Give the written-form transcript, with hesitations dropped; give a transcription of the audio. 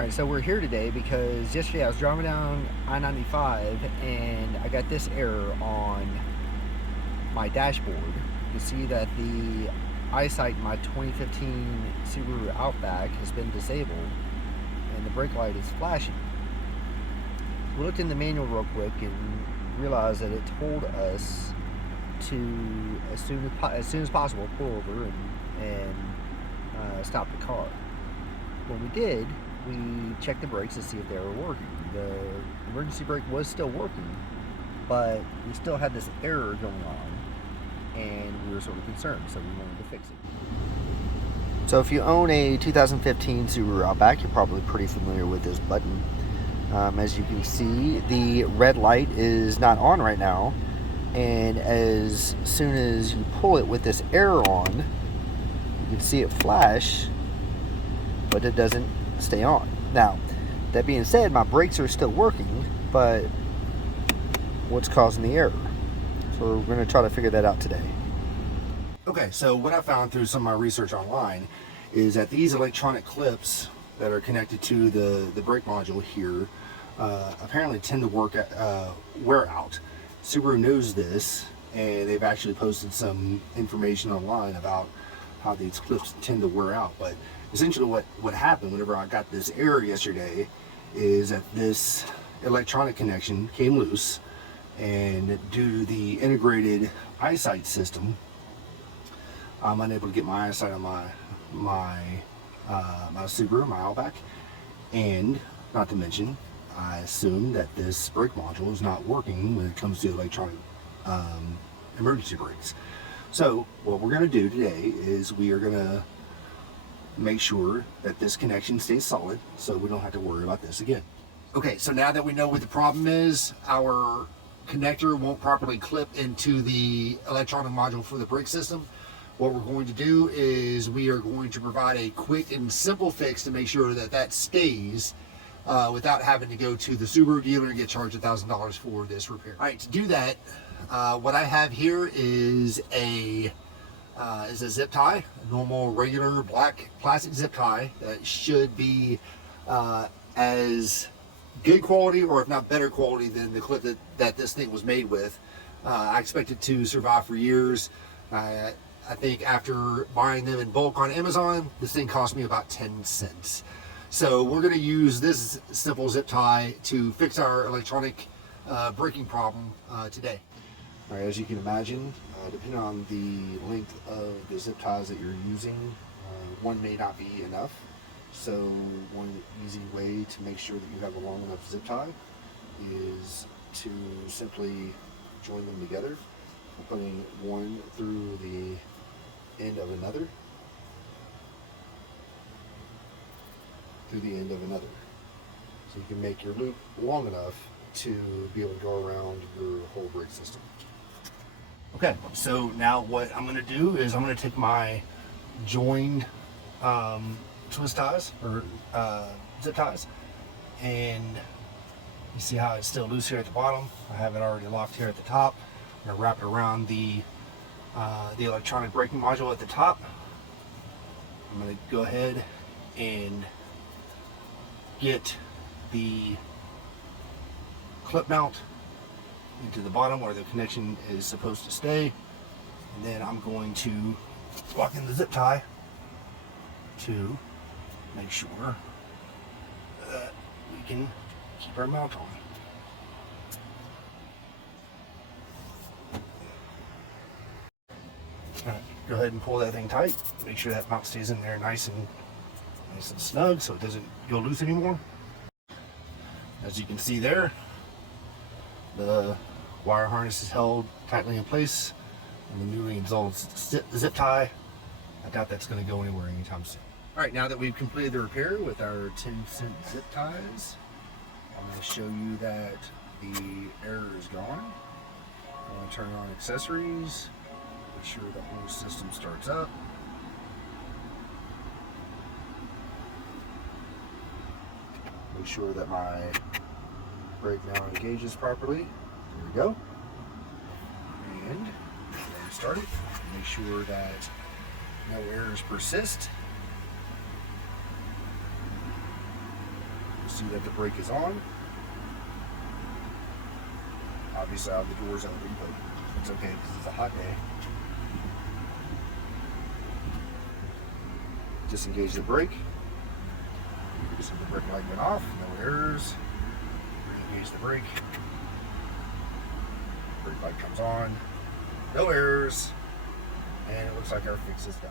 Alright, so we're here today because yesterday I was driving down I-95 and I got this error on my dashboard. You can see that the Eyesight in my 2015 Subaru Outback has been disabled and the brake light is flashing. We looked in the manual real quick and realized that it told us to, as soon as possible, pull over and stop the car. When we did, we checked the brakes to see if they were working. The emergency brake was still working, but we still had this error going on, and we were sort of concerned, so we wanted to fix it. So if you own a 2015 Subaru Outback, you're probably pretty familiar with this button. As you can see, the red light is not on right now, and as soon as you pull it with this error on, you can see it flash, but it doesn't stay on. Now, that being said, my brakes are still working, but what's causing the error? So we're going to try to figure that out today. Okay, so what I found through some of my research online is that these electronic clips that are connected to the brake module here apparently tend to wear out. Subaru knows this, and they've actually posted some information online about how these clips tend to wear out. But essentially what happened whenever I got this error yesterday is that this electronic connection came loose, and due to the integrated Eyesight system, I'm unable to get my Eyesight on my Subaru, my Outback, and not to mention, I assume that this brake module is not working when it comes to electronic emergency brakes. So what we're going to do today is we are going to make sure that this connection stays solid so we don't have to worry about this again. Okay, so now that we know what the problem is, our connector won't properly clip into the electronic module for the brake system. What we're going to do is we are going to provide a quick and simple fix to make sure that that stays without having to go to the Subaru dealer and get charged $1,000 for this repair. All right, to do that, what I have here is a zip tie, a normal regular black plastic zip tie that should be as good quality, or if not better quality, than the clip that this thing was made with. I expect it to survive for years. I think after buying them in bulk on Amazon, this thing cost me about 10 cents. So we're going to use this simple zip tie to fix our electronic braking problem today. All right, as you can imagine, depending on the length of the zip ties that you're using, one may not be enough. So one easy way to make sure that you have a long enough zip tie is to simply join them together, putting one through the end of another, through the end of another. So you can make your loop long enough to be able to go around your whole brake system. Okay, so now what I'm going to do is I'm going to take my joined twist ties, or zip ties, and you see how it's still loose here at the bottom. I have it already locked here at the top. I'm going to wrap it around the electronic braking module at the top. I'm going to go ahead and get the clip mount into the bottom where the connection is supposed to stay, and then I'm going to lock in the zip tie to make sure that we can keep our mount on. Alright, go ahead and pull that thing tight. Make sure that mount stays in there nice and snug so it doesn't go loose anymore. As you can see there, the wire harness is held tightly in place, and the newly installed zip tie, I doubt that's going to go anywhere anytime soon. Alright, now that we've completed the repair with our 10-cent zip ties, I'm going to show you that the error is gone. I'm going to turn on accessories, make sure the whole system starts up. Make sure that my brake now engages properly. There we go. And get started. Make sure that no errors persist. see that the brake is on. Obviously I have the doors open, but it's okay because it's a hot day. Disengage the brake. So the brake light went off, no errors. Re-engage the brake. Brake light comes on, no errors, and it looks like our fix is done.